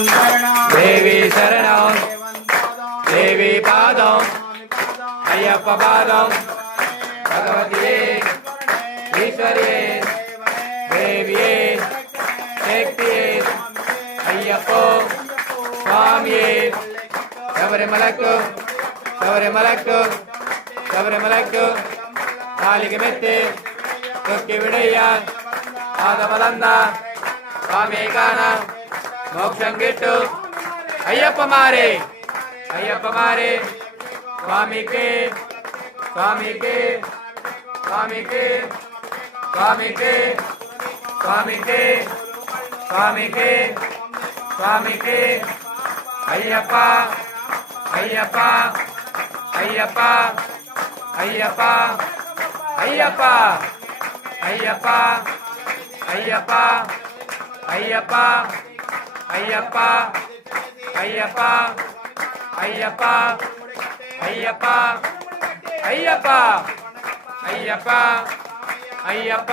దేవి శరణం దేవి పాదం అయ్యప్ప పాదం భగవతియే ఈశ్వరియే దేవియే శక్తియే అయ్యప్పో స్వామియే శబరిమలకు శబరిమలకు శబరిమలకు కాలికి మెత్తి తొక్కి విడయ్య పాదమలంద స్వామి గాన మోక్షం గిట్టు అయ్యప్ప మారే అయ్యప్ప మారే స్వామికి స్వామికి స్వామికి స్వామికి స్వామికి స్వామికి స్వామికి అయ్యప్ప అయ్యప్ప అయ్యప్ప అయ్యప్ప అయ్యప్ప అయ్యప్ప అయ్యప్ప అయ్యప్ప అయ్యప్ప అయ్యప్ప అయ్యప్ప అయ్యప్ప అయ్యప్ప అయ్యప్ప అయ్యప్ప